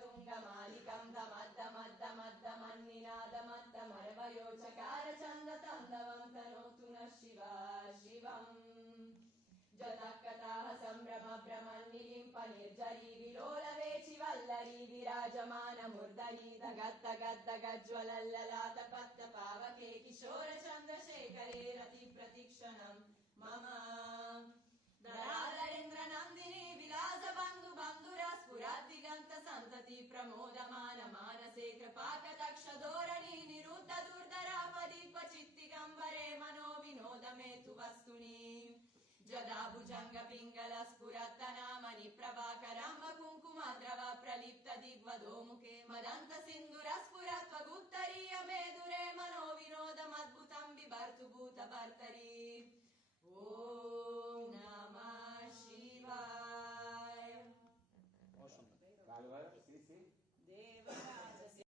तुङ्गमालिकम् दमद्दमद्दमद्दमद्दमन्निनादमद्दमर्वयोचकार चन्दतं दवन्तनोतु नः शिवा शिवम् जतकताः सम्भ्रम भ्रमन्निलिम्प निर्जरी विलोलवेचि वल्लरी विराजमान मुर्दरी दगद्दगद्दगज्ज्वलल्ललाट पत्त पावके किशोर चन्द्रशेखरे रति प्रतिक्षणम् मम धराधरेन्द्र नन्दिनी विलास बन्धु बन्धुरा स्फुरद्दिगन्त सन्तति प्रमोदमान मानसे कृपाकटाक्ष धोरणी निरुद्ध दुर्धरापदि क्वचित्तिगम्बरे मनो विनोद मे तु वस्तुनि जदा भुजङ्ग पिङ्गल स्फुरत्तनामनि प्रभाकराम्ब कुङ्कुमद्रव प्रलिप्त दिग्वधो मुखे मदन्त सिन्धुर स्फुरत्वगुत्तरीय मेदुरे मनो विनोदमद्भुतं बिभर्तु भूत भर्तरि